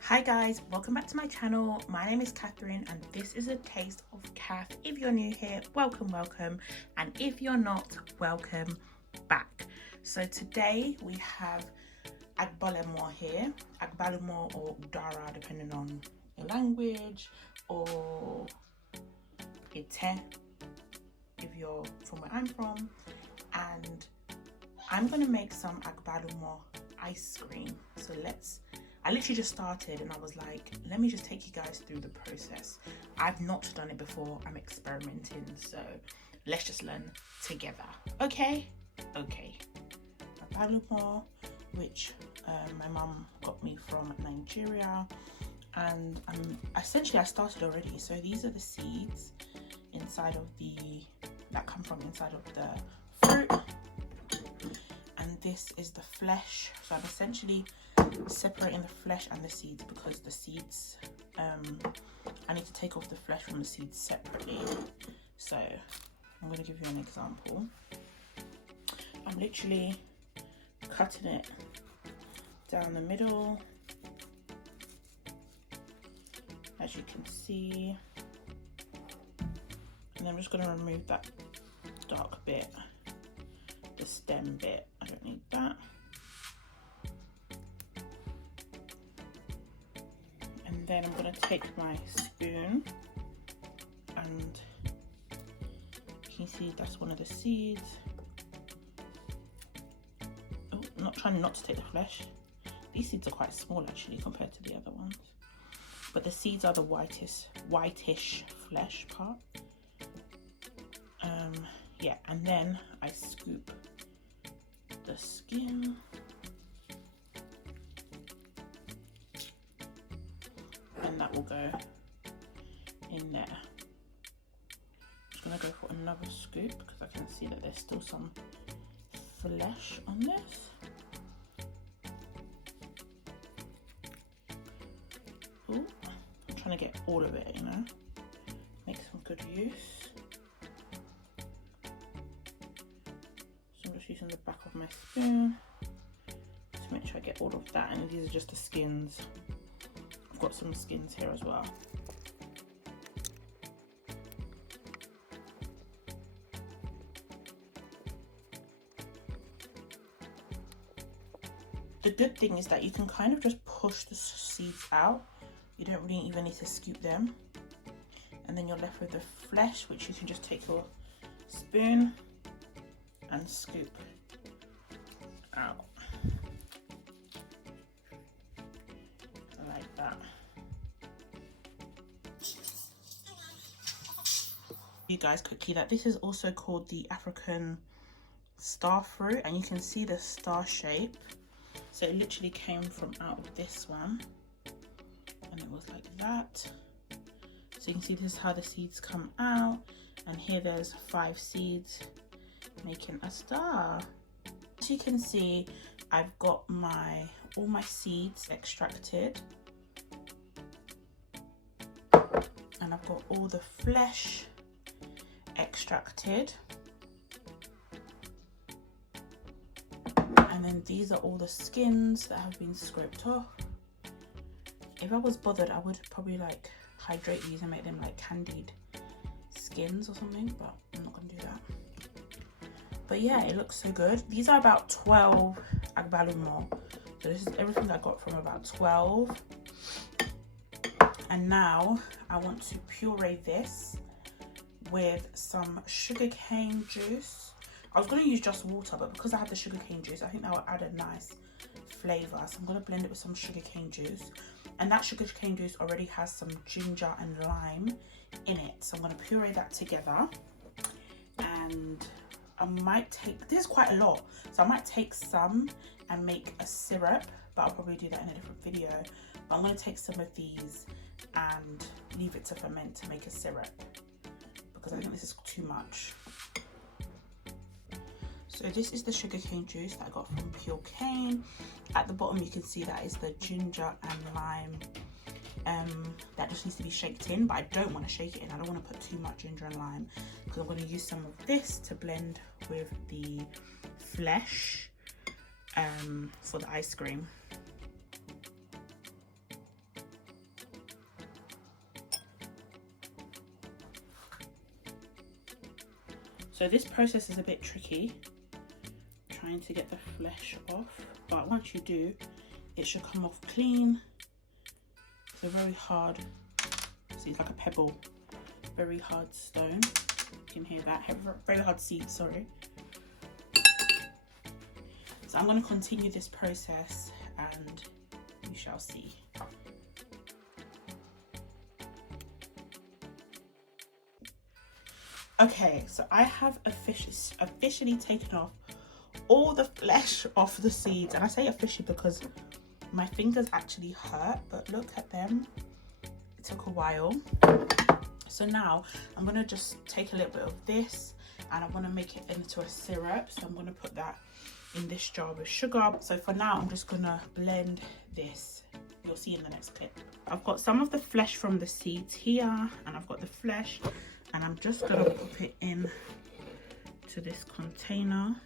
Hi guys, welcome back to my channel. My name is Catherine and this is a taste of Cath. If you're new here, welcome, and if you're not, welcome back. So today we have agbalumo here, agbalumo or Udara depending on your language, or ite if you're from where I'm from, and I'm gonna make some agbalumo ice cream. So I literally just started and I was like, let me just take you guys through the process. I've not done it before, I'm experimenting, so let's just learn together. Okay. Agbalumo, which my mum got me from Nigeria, and essentially I started already. So these are the seeds that come from inside of the fruit, and this is the flesh. So I'm essentially separating the flesh and the seeds because the seeds, I need to take off the flesh from the seeds separately. So I'm going to give you an example. I'm literally cutting it down the middle, as you can see, and then I'm just going to remove that dark bit, the stem bit. I don't need that. And then I'm going to take my spoon, and you can see that's one of the seeds. Oh, I'm not trying not to take the flesh. These seeds are quite small actually compared to the other ones, but the seeds are the whitish flesh part. Yeah, and then I scoop the skin, and that will go in there. I'm just gonna go for another scoop because I can see that there's still some flesh on this. Ooh, I'm trying to get all of it, you know, make some good use. So I'm just using the back of my spoon to make sure I get all of that, and these are just the skins. I've got some skins here as well. The good thing is that you can kind of just push the seeds out. You don't really even need to scoop them. And then you're left with the flesh, which you can just take your spoon and scoop out. Like that. You guys quickly that this is also called the African star fruit, and you can see the star shape. So it literally came from out of this one, and it was like that. So you can see this is how the seeds come out, and here there's 5 seeds making a star. As you can see, I've got all my seeds extracted, and I've got all the flesh extracted, and then these are all the skins that have been scraped off. If I was bothered, I would probably like hydrate these and make them like candied skins or something, but I'm not gonna do that. But yeah, it looks so good. These are about 12 agbalumo. So this is everything I got from about 12. And now I want to puree this with some sugarcane juice. I was going to use just water, but because I have the sugarcane juice, I think that will add a nice flavour. So I'm going to blend it with some sugarcane juice. And that sugarcane juice already has some ginger and lime in it. So I'm going to puree that together. And I might take, this is quite a lot, so I might take some and make a syrup, but I'll probably do that in a different video. But I'm going to take some of these and leave it to ferment to make a syrup, because I think this is too much. So this is the sugarcane juice that I got from Pure Cane. At the bottom you can see that is the ginger and lime. That just needs to be shaked in, but I don't want to shake it in. I don't want to put too much ginger and lime, because I'm going to use some of this to blend with the flesh. for the ice cream. So this process is a bit tricky, trying to get the flesh off, but once you do, it should come off clean. It's a very hard, see, it's like a pebble, very hard stone. You can hear that, very hard seed, sorry. So I'm going to continue this process and we shall see. Okay, so I have officially taken off all the flesh off the seeds, and I say officially because my fingers actually hurt, but look at them, it took a while. So now I'm going to just take a little bit of this and I want to make it into a syrup, so I'm going to put that in this jar with sugar. So for now I'm just going to blend this, you'll see in the next clip. I've got some of the flesh from the seeds here and I've got the flesh, and I'm just going to pop it in to this container.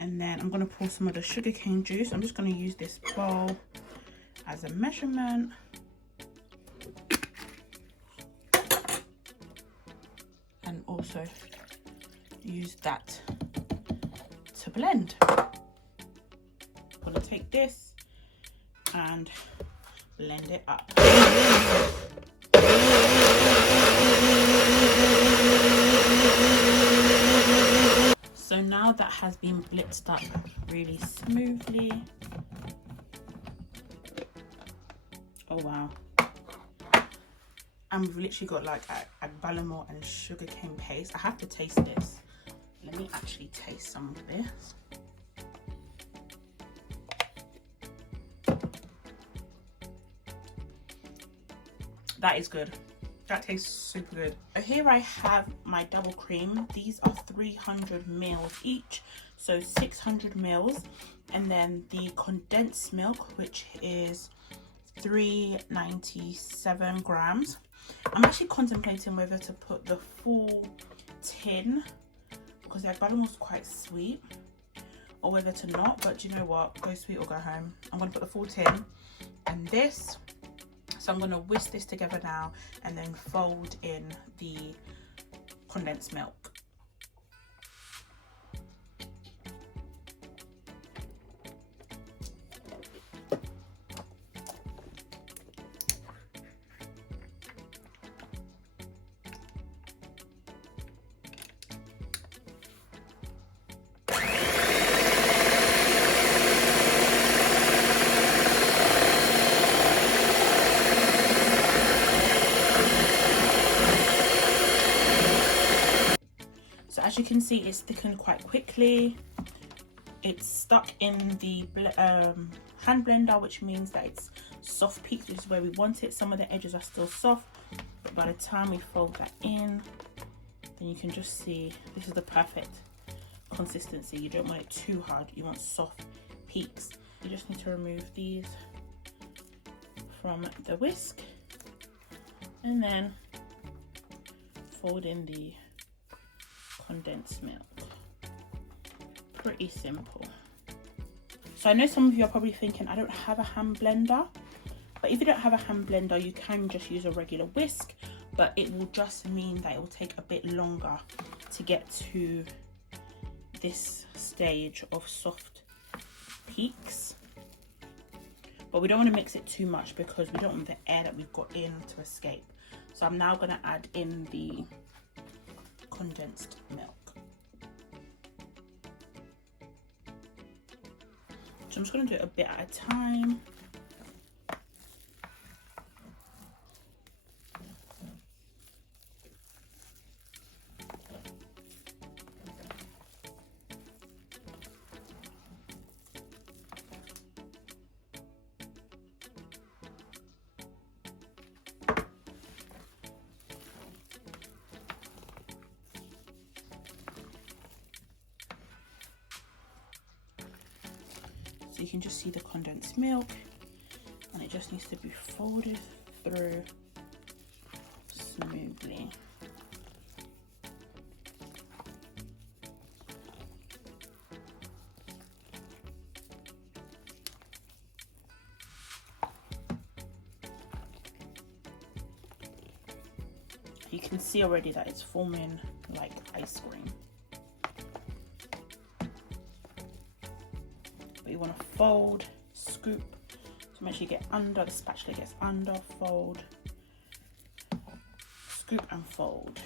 And then I'm going to pour some of the sugarcane juice. I'm just going to use this bowl as a measurement. And also use that to blend. I'm going to take this and blend it up. So now that has been blitzed up really smoothly. Oh wow. And we've literally got like agbalumo and sugarcane paste. I have to taste this. Let me actually taste some of this. That is good. That tastes super good. So here I have my double cream. These are 300 mils each, so 600 mils. And then the condensed milk, which is 397 grams. I'm actually contemplating whether to put the full tin because the agbalumo is quite sweet, or whether to not, but you know what, go sweet or go home. I'm going to put the full tin and this. So I'm going to whisk this together now and then fold in the condensed milk. As you can see, it's thickened quite quickly. It's stuck in the hand blender, which means that it's soft peaks, which is where we want it. Some of the edges are still soft, but by the time we fold that in, then you can just see this is the perfect consistency. You don't want it too hard, you want soft peaks. You just need to remove these from the whisk and then fold in the condensed milk. Pretty simple. So I know some of you are probably thinking I don't have a hand blender, but if you don't have a hand blender you can just use a regular whisk, but it will just mean that it will take a bit longer to get to this stage of soft peaks. But we don't want to mix it too much because we don't want the air that we've got in to escape. So I'm now going to add in the condensed milk. So I'm just going to do it a bit at a time. So you can just see the condensed milk and it just needs to be folded through smoothly. You can see already that it's forming like ice cream. But you want to fold, scoop, so make sure you get under, the spatula gets under, fold, scoop and fold.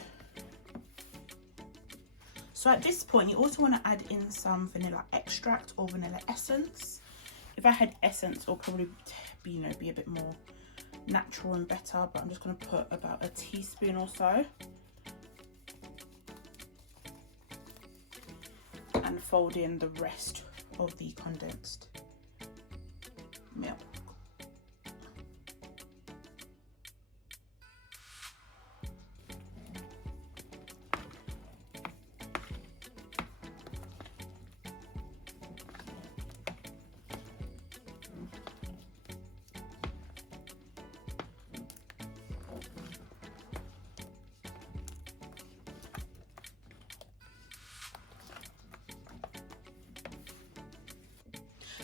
So at this point, you also want to add in some vanilla extract or vanilla essence. If I had essence, it'll probably be, you know, be a bit more natural and better, but I'm just going to put about a teaspoon or so. And fold in the rest of the condensed milk.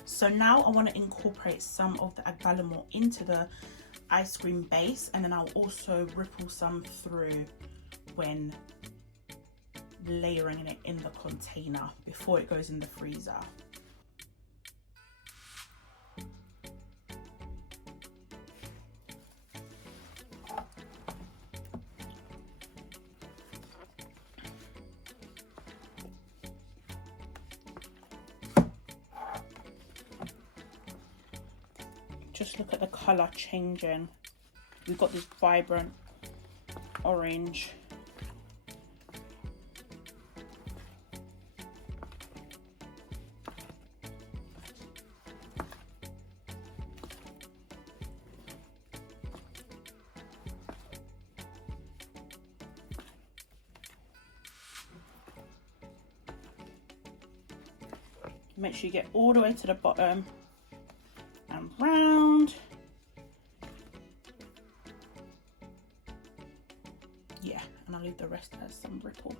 So now I want to incorporate some of the agbalumo into the ice cream base, and then I'll also ripple some through when layering it in the container before it goes in the freezer. Just look at the colour changing. We've got this vibrant orange. Make sure you get all the way to the bottom and round. Yeah, and I'll leave the rest as some ripple.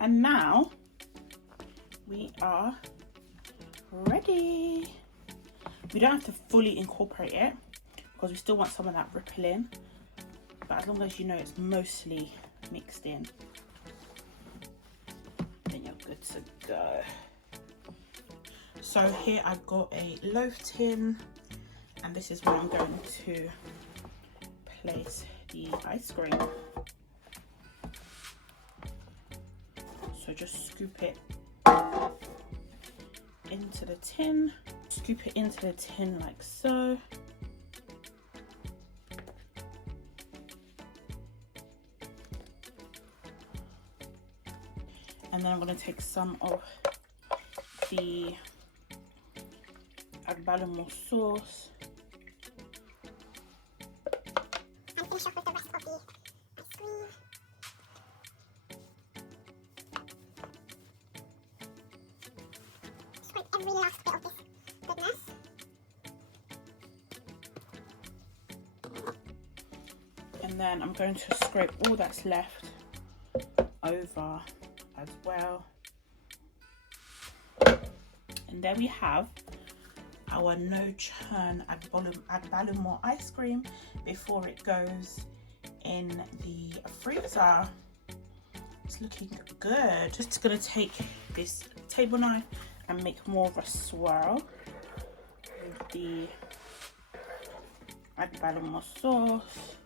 And now we are ready. We don't have to fully incorporate it because we still want some of that rippling, but as long as you know it's mostly mixed in, then you're good to go. So here I've got a loaf tin, and this is where I'm going to place the ice cream. So just scoop it into the tin, scoop it into the tin like so. And then I'm going to take some of the agbalumo sauce and finish off with the rest of the ice cream. Every last bit of this goodness. And then I'm going to scrape all that's left over as well. And there we have our no churn agbalumo ice cream before it goes in the freezer. It's looking good. Just gonna take this table knife and make more of a swirl with the agbalumo sauce.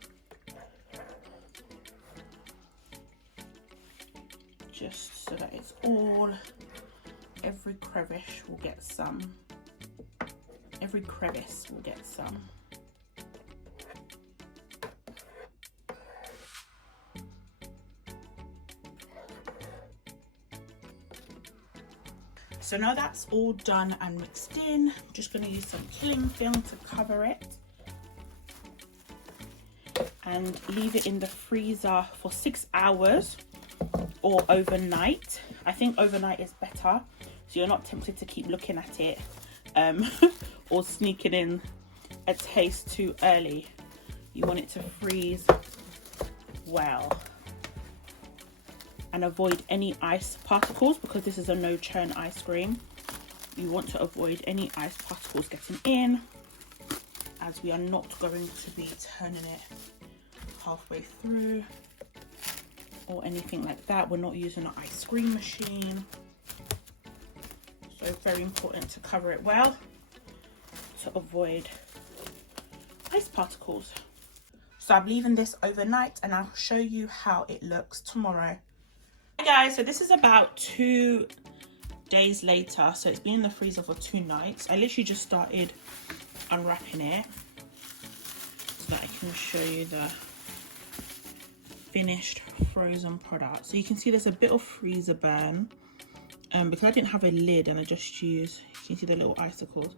Just so that it's all, every crevice will get some. Every crevice will get some. So now that's all done and mixed in, I'm just going to use some cling film to cover it and leave it in the freezer for 6 hours or overnight. I think overnight is better, so you're not tempted to keep looking at it or sneaking in a taste too early. You want it to freeze well and avoid any ice particles, because this is a no churn ice cream. You want to avoid any ice particles getting in, as we are not going to be turning it halfway through or anything like that. We're not using an ice cream machine, so it's very important to cover it well to avoid ice particles. So I'm leaving this overnight and I'll show you how it looks tomorrow. Hi guys, so this is about 2 days later, so it's been in the freezer for 2 nights. I literally just started unwrapping it so that I can show you the finished frozen product. So you can see there's a bit of freezer burn because I didn't have a lid and I just used, you can see the little icicles.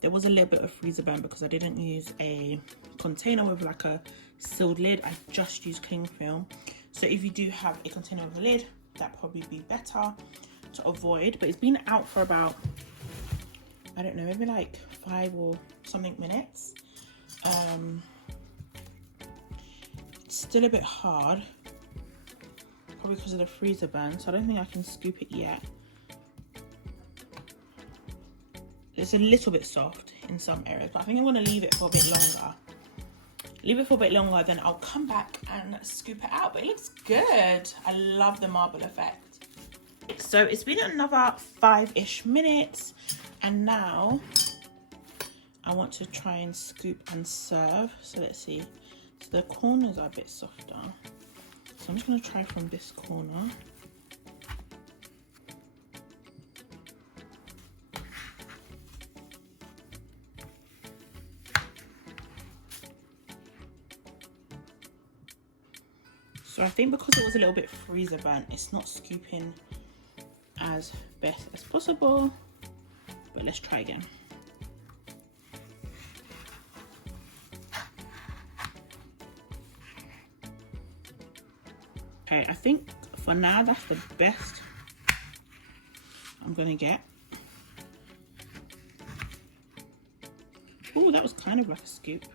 There was a little bit of freezer burn because I didn't use a container with like a sealed lid. I just used cling film. So if you do have a container with a lid, that'd probably be better to avoid. But it's been out for about, I don't know, maybe like 5 or something minutes. It's still a bit hard, probably because of the freezer burn, so I don't think I can scoop it yet. It's a little bit soft in some areas, but I think I'm going to leave it for a bit longer. Leave it for a bit longer, then I'll come back and scoop it out. But it looks good. I love the marble effect. So it's been another 5-ish minutes, and now I want to try and scoop and serve. So let's see. So the corners are a bit softer, so I'm just going to try from this corner. So I think because it was a little bit freezer burnt, it's not scooping as best as possible, but let's try again. Okay, I think for now that's the best I'm gonna get. Oh, that was kind of like a scoop.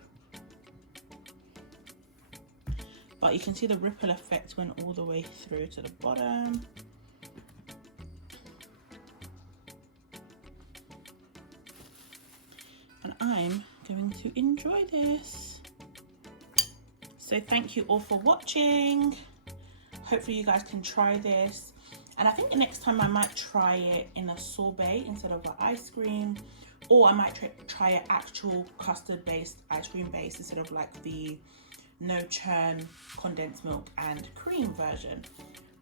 But you can see the ripple effect went all the way through to the bottom. And I'm going to enjoy this. So thank you all for watching. Hopefully you guys can try this. And I think the next time I might try it in a sorbet instead of an ice cream. Or I might try an actual custard based ice cream base instead of like the no churn condensed milk and cream version.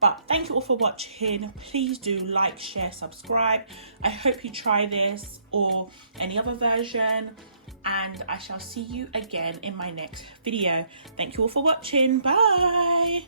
But thank you all for watching. Please do like, share, subscribe. I hope you try this or any other version, and I shall see you again in my next video. Thank you all for watching. Bye.